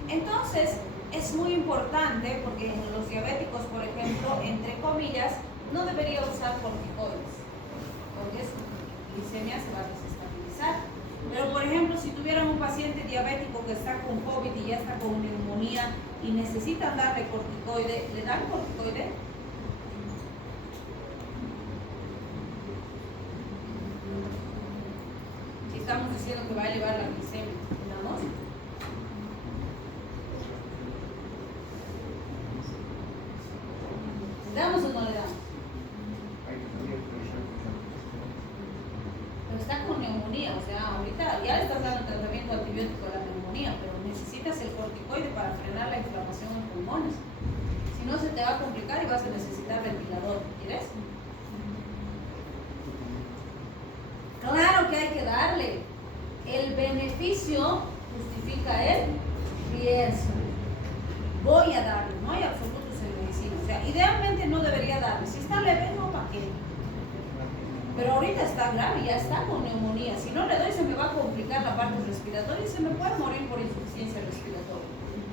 Entonces, es muy importante porque en los diabéticos, por ejemplo, entre comillas, no debería usar corticoides porque su glicemia se va a desestabilizar. Pero, por ejemplo, si tuvieran un paciente diabético que está con COVID y ya está con neumonía y necesitan darle corticoide, ¿le dan corticoide? Si estamos diciendo que va a elevar la glicemia, ¿le damos? ¿Le damos o no le damos? está con neumonía, o sea, ahorita ya le estás dando tratamiento antibiótico a la neumonía, pero necesitas el corticoide para frenar la inflamación en pulmones. Si no, se te va a complicar y vas a necesitar ventilador, ¿quieres? Claro que hay que darle. El beneficio justifica el riesgo. Voy a darle, no hay absolutos en medicina. O sea, idealmente no debería darle. Si está leve, no, ¿para qué? Pero ahorita está grave, ya está con neumonía. Si no le doy, se me va a complicar la parte respiratoria y se me puede morir por insuficiencia respiratoria.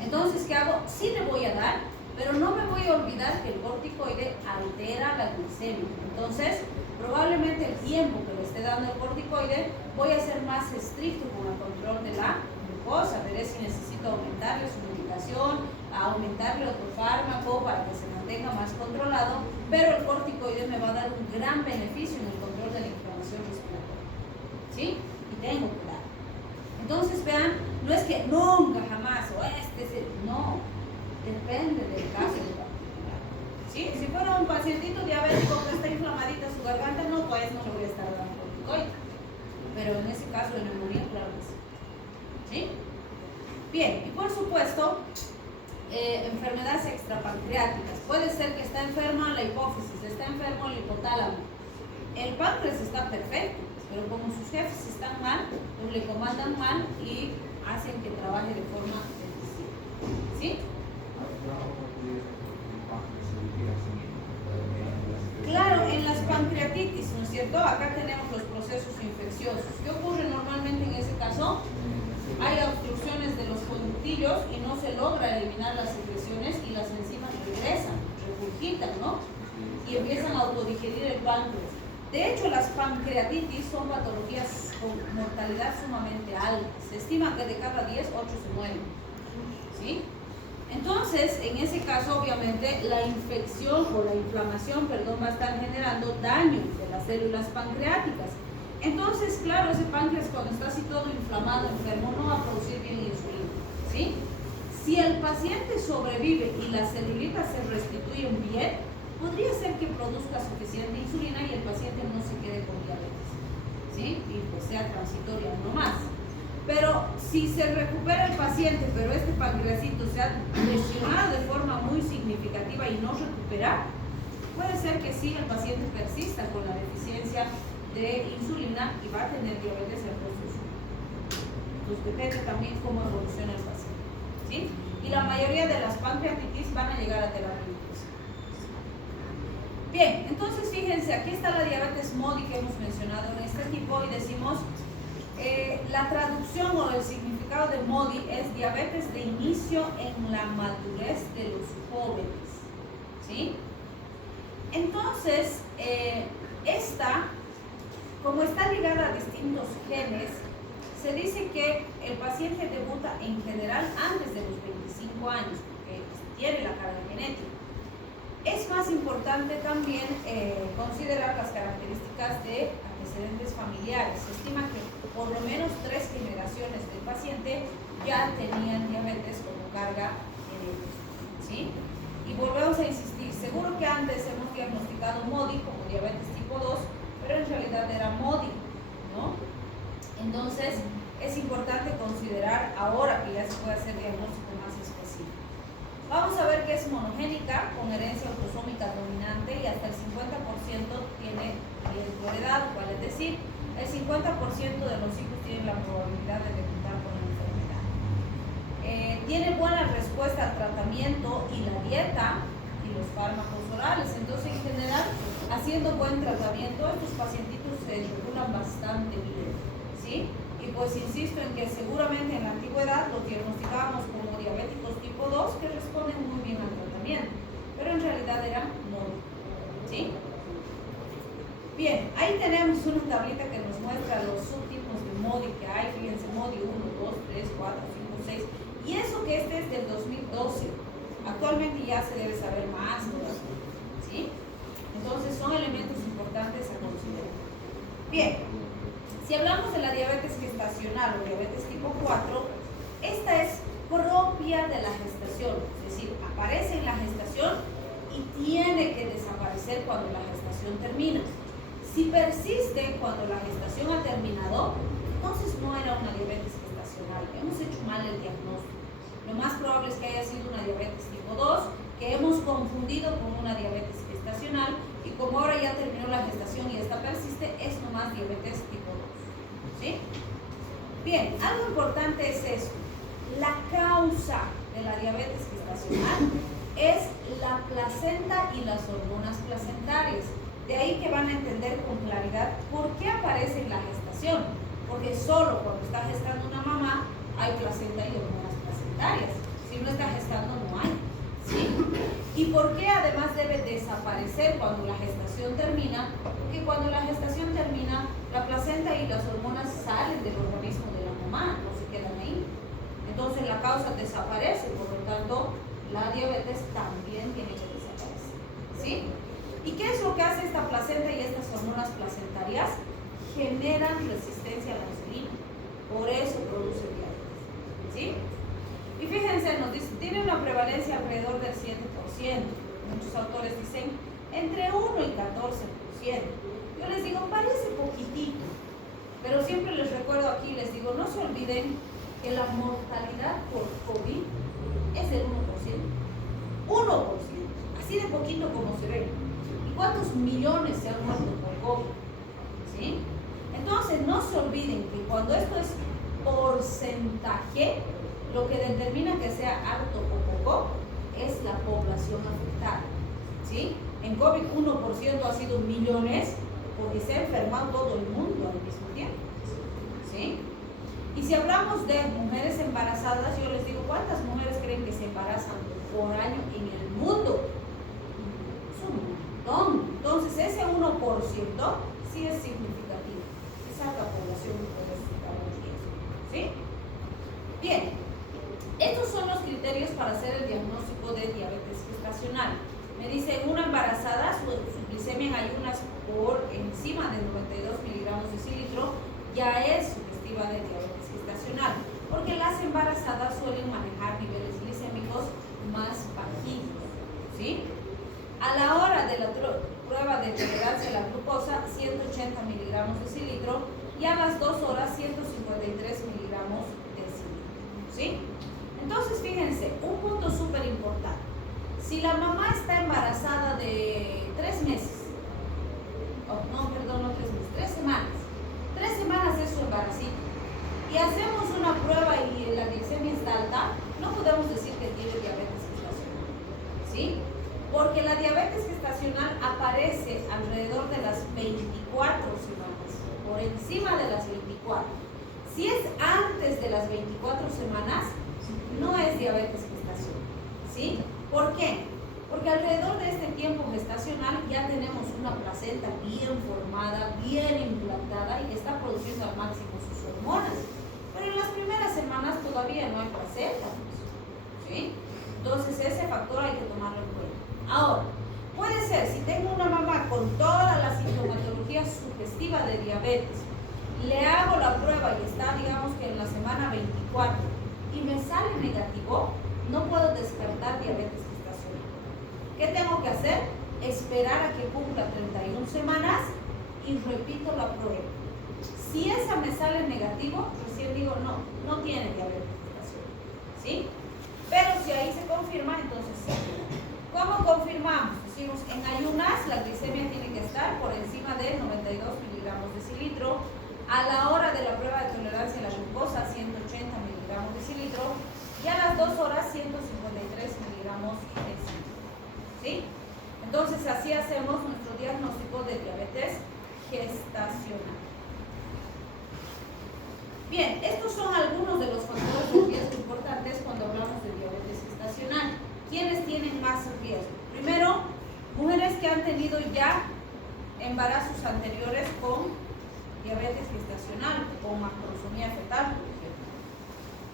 Entonces, ¿qué hago? Sí le voy a dar, pero no me voy a olvidar que el corticoide altera la glicemia. Entonces, probablemente el tiempo que le esté dando el corticoide, voy a ser más estricto con el control de la glucosa. Veré si necesito aumentarle su medicación, aumentarle otro fármaco para que se mantenga más controlado, pero el corticoide me va a dar un gran beneficio en el control de la inflamación respiratoria. ¿Sí? Y tengo que dar. Entonces, vean, no es que nunca, jamás, o no, depende del caso de particular. ¿Sí? Si fuera un pacientito diabético que está inflamadita su garganta, no, pues no le voy a estar dando corticoide. Pero en ese caso de neumonía, claro que sí. ¿Sí? Bien, y por supuesto, enfermedades extrapancreáticas. Puede ser que está enferma la hipófisis, está enfermo el hipotálamo. El páncreas está perfecto, pero como sus jefes están mal, pues le comandan mal y hacen que trabaje de forma deficiente. ¿Sí? Claro, en las pancreatitis, ¿no es cierto? Acá tenemos los procesos infecciosos. ¿Qué ocurre normalmente en ese caso? Hay obstrucciones de los conductillos y no se logra eliminar las secreciones y las enzimas regresan, regurgitan, ¿no? Y empiezan a autodigerir el páncreas. De hecho, las pancreatitis son patologías con mortalidad sumamente alta. Se estima que de cada 10, 8 se mueren. ¿Sí? Entonces, en ese caso, obviamente, la infección o la inflamación, va a estar generando daño de las células pancreáticas. Entonces, claro, ese páncreas cuando está así todo inflamado, enfermo, no va a producir bien insulina. ¿Sí? Si el paciente sobrevive y las celulitas se restituyen bien, podría ser que produzca suficiente insulina y el paciente no se quede con diabetes. ¿Sí? Y pues sea transitoria no más. Pero si se recupera el paciente, pero este pancreasito se ha lesionado de forma muy significativa y no recupera, puede ser que sí el paciente persista con la deficiencia de insulina y va a tener diabetes el proceso. Entonces depende también cómo evoluciona el paciente. ¿Sí? Y la mayoría de las pancreatitis van a llegar a terapia intensiva. Bien, entonces fíjense, aquí está la diabetes MODY que hemos mencionado en este tipo y decimos la traducción o el significado de MODY es diabetes de inicio en la madurez de los jóvenes. ¿Sí? Entonces, esta, como está ligada a distintos genes, se dice que el paciente debuta en general antes de los 25 años, porque tiene la carga genética. Es más importante también considerar las características de antecedentes familiares. Se estima que por lo menos 3 generaciones del paciente ya tenían diabetes como carga genética. ¿Sí? Y volvemos a insistir, seguro que antes hemos diagnosticado MODY como diabetes tipo 2, pero en realidad era MODY, ¿no? Entonces, es importante considerar ahora que ya se puede hacer diagnóstico más específico. Vamos a ver que es monogénica, con herencia autosómica dominante y hasta el 50% tiene riesgo heredado, vale decir, el 50% de los hijos tienen la probabilidad de debutar con la enfermedad. Tiene buena respuesta al tratamiento y la dieta y los fármacos orales. Entonces, en general, haciendo buen tratamiento, estos pacientitos se regulan bastante bien. ¿Sí? Y pues insisto en que seguramente en la antigüedad los diagnosticábamos como diabéticos tipo 2 que responden muy bien al tratamiento, pero en realidad eran MODY. ¿Sí? Bien, ahí tenemos una tablita que nos muestra los subtipos de MODY que hay. Fíjense, MODY 1, 2, 3, 4, 5, 6. Y eso que este es del 2012. Actualmente ya se debe saber más todavía. ¿Sí? Entonces son elementos importantes a considerar. Bien, si hablamos de la diabetes gestacional o diabetes tipo 4, esta es propia de la gestación. Es decir, aparece en la gestación y tiene que desaparecer cuando la gestación termina. Si persiste cuando la gestación ha terminado, entonces no era una diabetes gestacional. Hemos hecho mal el diagnóstico. Lo más probable es que haya sido una diabetes tipo 2, que hemos confundido con una diabetes gestacional, y como ahora ya terminó la gestación y esta persiste, es nomás diabetes tipo 2. ¿Sí? Bien, algo importante es esto. La causa de la diabetes gestacional es la placenta y las hormonas placentarias. De ahí que van a entender con claridad por qué aparece en la gestación. Porque solo cuando está gestando una mamá hay placenta y hormonas placentarias. Si no está gestando, no hay. ¿Sí? ¿Y por qué además debe desaparecer cuando la gestación termina? Porque cuando la gestación termina, la placenta y las hormonas salen del organismo de la mamá, no se quedan ahí. Entonces la causa desaparece, por lo tanto, la diabetes también tiene que desaparecer. ¿Sí? ¿Y qué es lo que hace esta placenta y estas hormonas placentarias? Generan resistencia a la insulina. Por eso produce diabetes. ¿Sí? Y fíjense, nos dice, tiene una prevalencia alrededor del 7%. Muchos autores dicen entre 1 y 14%. Yo les digo, parece poquitito. Pero siempre les recuerdo aquí, les digo, no se olviden que la mortalidad por COVID es del 1%. 1%. Así de poquito como se ve. ¿Y cuántos millones se han muerto por COVID? ¿Sí? Entonces, no se olviden que cuando esto es porcentaje, lo que determina que sea alto o poco es la población afectada. ¿Sí? En COVID 1% ha sido millones porque se ha enfermado todo el mundo al mismo tiempo. ¿Sí? Y si hablamos de mujeres embarazadas, yo les digo, ¿cuántas mujeres creen que se embarazan por año en el mundo? Es un montón. Entonces ese 1% sí es significativo. Esa es la población que puede estar en riesgo. ¿Sí? Bien. Estos son los criterios para hacer el diagnóstico de diabetes gestacional. Me dice, una embarazada, su glicemia en ayunas por encima de 92 miligramos de cilitro ya es sugestiva de diabetes gestacional, porque las embarazadas suelen manejar niveles glicémicos más bajitos. ¿Sí? A la hora de la prueba de tolerancia a la glucosa, 180 miligramos de cilitro, y a las 2 horas, 153 miligramos de cilitro. ¿Sí? Entonces, fíjense, un punto súper importante. Si la mamá está embarazada de 3 meses, no 3 meses, 3 semanas. 3 semanas es su embaracito. Y hacemos una prueba y la glicemia está alta, no podemos decir que tiene diabetes gestacional. ¿Sí? Porque la diabetes gestacional aparece alrededor de las 24 semanas, por encima de las 24. Si es antes de las 24 semanas, no es diabetes gestacional. ¿Sí? ¿Por qué? Porque alrededor de este tiempo gestacional ya tenemos una placenta bien formada, bien implantada y que está produciendo al máximo sus hormonas. Pero en las primeras semanas todavía no hay placenta. ¿Sí? Entonces ese factor hay que tomarlo en cuenta. Ahora, puede ser, si tengo una mamá con toda la sintomatología sugestiva de diabetes, le hago la prueba y está, digamos que en la semana 24, y me sale negativo, no puedo descartar diabetes gestacional. ¿Qué tengo que hacer? Esperar a que cumpla 31 semanas y repito la prueba. Si esa me sale negativo, recién digo, no tiene diabetes gestacional. ¿Sí? Pero si ahí se confirma, entonces sí. ¿Cómo confirmamos? Decimos, en ayunas la glicemia tiene que estar por encima de 92 miligramos de cilitro. A la hora de la prueba de tolerancia a la glucosa, 180 miligramos de cilitro. Y a las 2 horas, 153 miligramos de cilitro. ¿Sí? Entonces, así hacemos nuestro diagnóstico de diabetes gestacional. Bien, estos son algunos de los factores de riesgo importantes cuando hablamos de diabetes gestacional. ¿Quiénes tienen más riesgo? Primero, mujeres que han tenido ya embarazos anteriores con diabetes gestacional o macrosomía fetal, por ejemplo.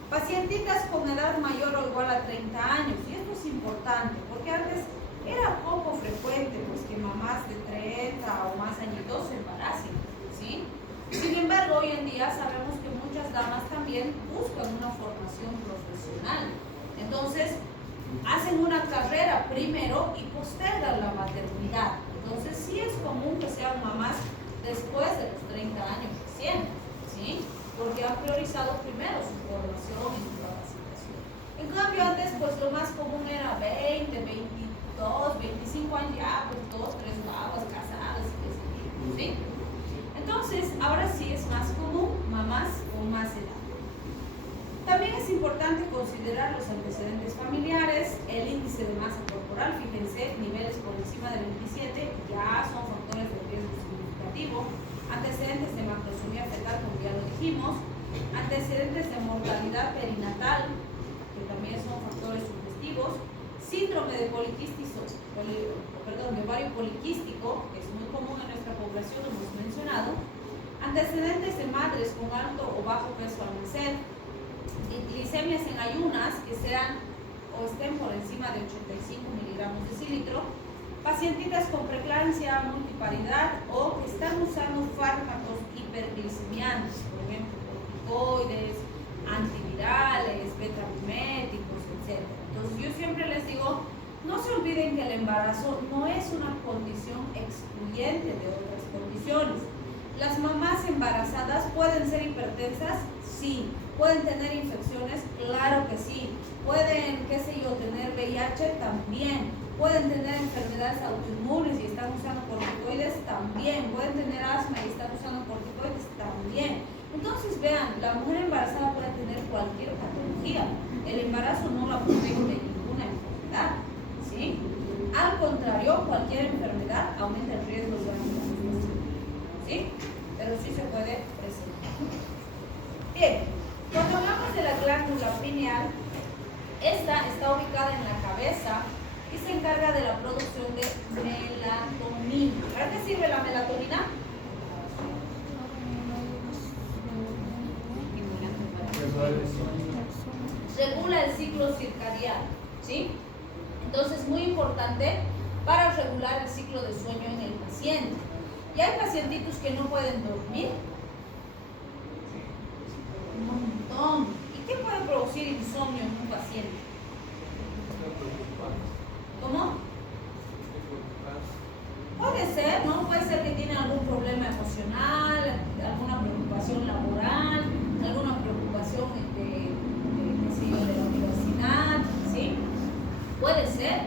Pacientitas con edad mayor o igual a 30 años. Y esto es importante porque antes era poco frecuente pues, que mamás de 30 o más añitos se embaracen. ¿Sí? Sin embargo, hoy en día sabemos que muchas damas también buscan una formación profesional. Entonces, hacen una carrera primero y postergan la maternidad. Entonces, sí es común que sean mamás después de los 30 años recién, ¿sí? Porque han priorizado primero su formación y su capacitación. En cambio, antes, pues lo más común era 20, 22, 25 años ya, pues 2, 3 guaguas casadas, ¿sí? Entonces, ahora sí es más común mamás con más edad. También es importante considerar los antecedentes familiares, el índice de masa corporal, fíjense, niveles por encima del 27 ya son factores de riesgo significativo, antecedentes de macrosomía fetal, como ya lo dijimos, antecedentes de mortalidad perinatal, que también son factores sugestivos, síndrome de ovario poliquístico, que es muy común en nuestra población, lo hemos mencionado, antecedentes de madres con alto o bajo peso al nacer, glicemias en ayunas que sean o estén por encima de 85 miligramos de cilitro, pacientitas con preeclampsia, multiparidad o que están usando fármacos hiperglicemiantes, por ejemplo, corticoides, antivirales, beta-miméticos, etc. Entonces yo siempre les digo, no se olviden que el embarazo no es una condición excluyente de otras condiciones. Las mamás embarazadas pueden ser hipertensas, sí. Pueden tener infecciones, claro que sí. Pueden, qué sé yo, tener VIH, también. Pueden tener enfermedades autoinmunes y están usando corticoides, también. Pueden tener asma y están usando corticoides, también. Entonces, vean, la mujer embarazada puede tener cualquier patología. El embarazo no la protege de ninguna enfermedad, ¿sí? Al contrario, cualquier enfermedad aumenta el riesgo de una manifestación, ¿sí? Pero sí se puede presentar. Bien. Cuando hablamos de la glándula pineal, esta está ubicada en la cabeza y se encarga de la producción de melatonina. ¿Para qué sirve la melatonina? Regula el ciclo circadiano, ¿sí? Entonces es muy importante para regular el ciclo de sueño en el paciente. Y hay pacientitos que no pueden dormir. Un montón. ¿Y qué puede producir insomnio en un paciente? ¿Cómo? Puede ser, ¿no? Puede ser que tiene algún problema emocional, alguna preocupación laboral, alguna preocupación de la universidad, ¿sí? Puede ser.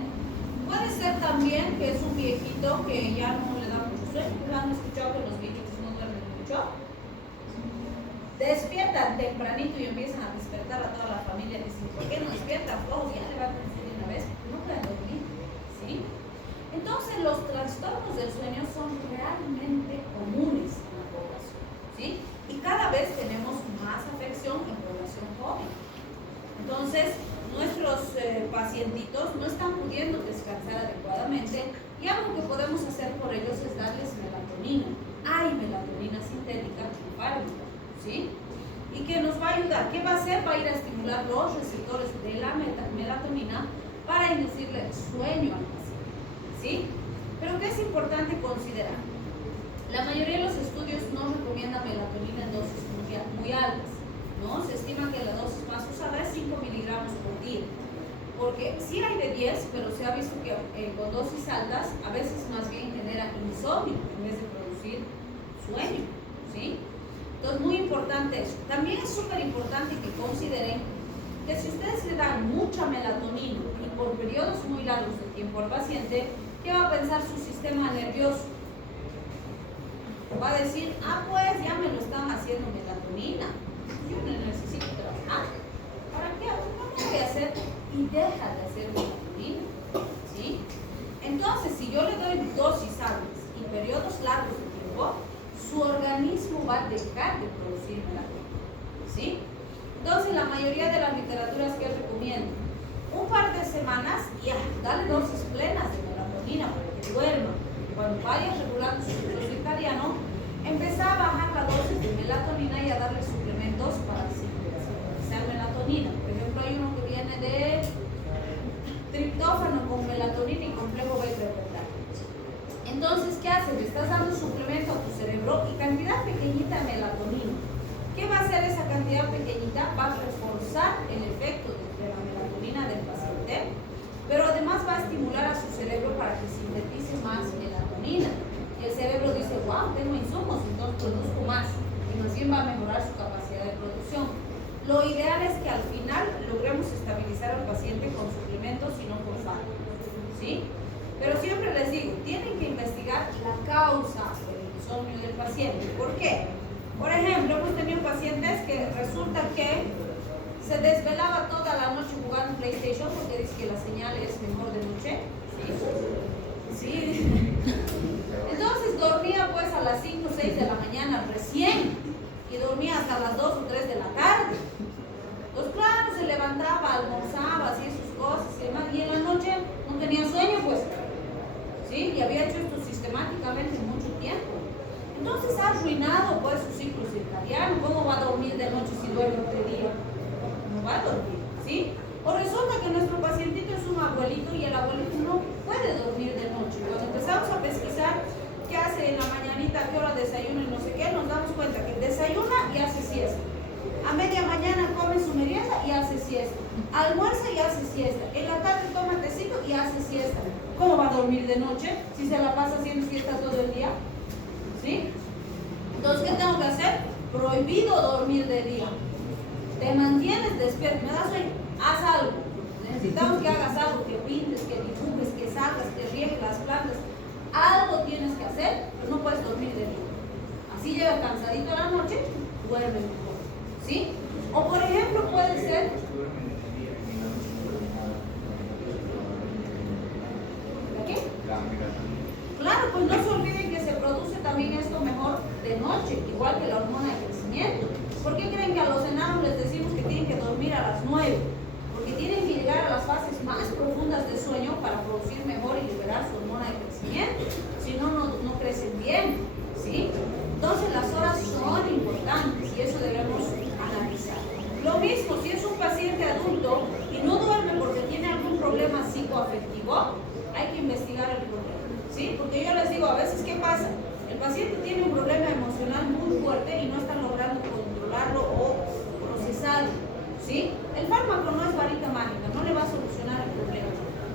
Puede ser también que es un viejito que ya no le da mucho sueño. ¿Han escuchado que los viejitos no duermen mucho? Despiertan tempranito y empiezan a despertar a toda la familia. Dicen, ¿por qué no despiertan todos? Ya levántense de una vez, porque no pueden dormir, ¿sí? Entonces los trastornos del sueño son realmente comunes en la población, ¿sí? Y cada vez tenemos más afección en población joven. Entonces nuestros pacientitos no están pudiendo descansar adecuadamente y algo que podemos hacer por ellos es darles melatonina. Hay melatonina sintética en fármaco, ¿sí? Y que nos va a ayudar. ¿Qué va a hacer? Va a ir a estimular los receptores de la melatonina para inducirle sueño al paciente, ¿sí? Pero ¿qué es importante considerar? La mayoría de los estudios no recomiendan melatonina en dosis muy altas, ¿no? Se estima que la dosis más usada es 5 miligramos por día. Porque sí hay de 10, pero se ha visto que con dosis altas a veces más bien genera insomnio en vez de producir sueño, ¿sí? Entonces, muy importante eso. También es súper importante que consideren que si ustedes le dan mucha melatonina y por periodos muy largos de tiempo al paciente, ¿qué va a pensar su sistema nervioso? Va a decir, ah, pues ya me lo están haciendo melatonina. Yo no necesito trabajar. ¿Para qué? ¿Cómo voy a hacer? Y deja de hacer melatonina, ¿sí? Entonces, si yo le doy dosis altas y periodos largos de tiempo, su organismo va a dejar de producir melatonina, ¿sí? Entonces, la mayoría de las literaturas que recomiendo, un par de semanas, ya, dale dosis plenas de melatonina para que duerma. Y cuando vaya regulando su ciclo circadiano, empezar a bajar la dosis de melatonina y a darle suplementos para sintetizar melatonina. Por ejemplo, hay uno que viene de triptófano con melatonina y complejo beta. Entonces, ¿qué haces? Le estás dando suplemento a tu cerebro y cantidad pequeñita de melatonina. ¿Qué va a hacer esa cantidad pequeñita? Va a reforzar el efecto de la melatonina del paciente, pero además va a estimular a su cerebro para que sintetice más melatonina. Y el cerebro dice, wow, tengo insumos, produzco más y más bien va a mejorar su capacidad de producción. Lo ideal es que al final logremos estabilizar al paciente con suplementos y no con fármacos, ¿sí? Pero siempre les digo, tienen que investigar la causa del insomnio del paciente. ¿Por qué? Por ejemplo, hemos tenido pacientes que resulta que se desvelaba toda la noche jugando PlayStation porque dice que la señal es mejor de noche. Sí. Entonces dormía pues a las 5 o 6 de la mañana recién y dormía hasta las 2 o 3 de la tarde. Pues claro, se levantaba, almorzaba, hacía sus cosas y demás, y en la noche no tenía sueño pues. ¿Sí? Y había hecho esto sistemáticamente mucho tiempo. Entonces ha arruinado pues su ciclo circadiano. ¿Cómo va a dormir de noche si duerme de día? No va a dormir, ¿sí? O resulta que nuestro pacientito es un abuelito y el abuelito no puede dormir de noche. Cuando empezamos a pesquisar qué hace en la mañanita, a qué hora desayuna y no sé qué, nos damos cuenta que desayuna y hace siesta. A media mañana come su merienda y hace siesta. Almuerza y hace siesta. En la tarde toma tecito y hace siesta. ¿Cómo va a dormir de noche si se la pasa haciendo siesta todo el día? ¿Sí? Entonces, ¿qué tengo que hacer? Prohibido dormir de día. Te mantienes despierto, me das sueño, haz algo. Necesitamos que hagas algo, que pintes, que dibujes, que salgas, que riegues las plantas. Algo tienes que hacer, pero no puedes dormir de día. Así llega cansadito a la noche, duerme mejor. ¿Sí? O por ejemplo puede ser... ¿Qué? Claro, pues no se olviden que se produce también esto mejor de noche, igual que la hormona de crecimiento. ¿Por qué creen que a los enanos les decimos que tienen que dormir a las 9? Porque tienen que llegar a las fases más profundas de sueño para producir mejor y liberar su hormona de crecimiento. Si no, no crecen bien, ¿sí? Entonces las horas son importantes y eso debemos analizar. Lo mismo, si es un paciente adulto y no duerme porque tiene algún problema psicoafectivo, hay que investigar el problema, ¿sí? Porque yo les digo, a veces, ¿qué pasa? El paciente tiene un problema emocional muy fuerte y no están logrando controlarlo o procesarlo, ¿sí? El fármaco no es varita mágica, no le va a solucionar el problema.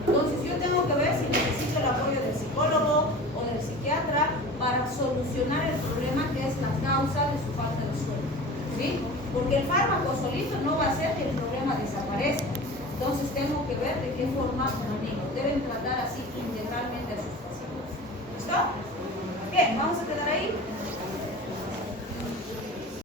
Entonces yo tengo que ver si necesito el apoyo del psicólogo o del psiquiatra para solucionar el problema que es la causa de su falta de sueño, ¿sí? Porque el fármaco solito no va a hacer que el problema desaparezca. Entonces tengo que ver de qué forma, amigos, deben tratar así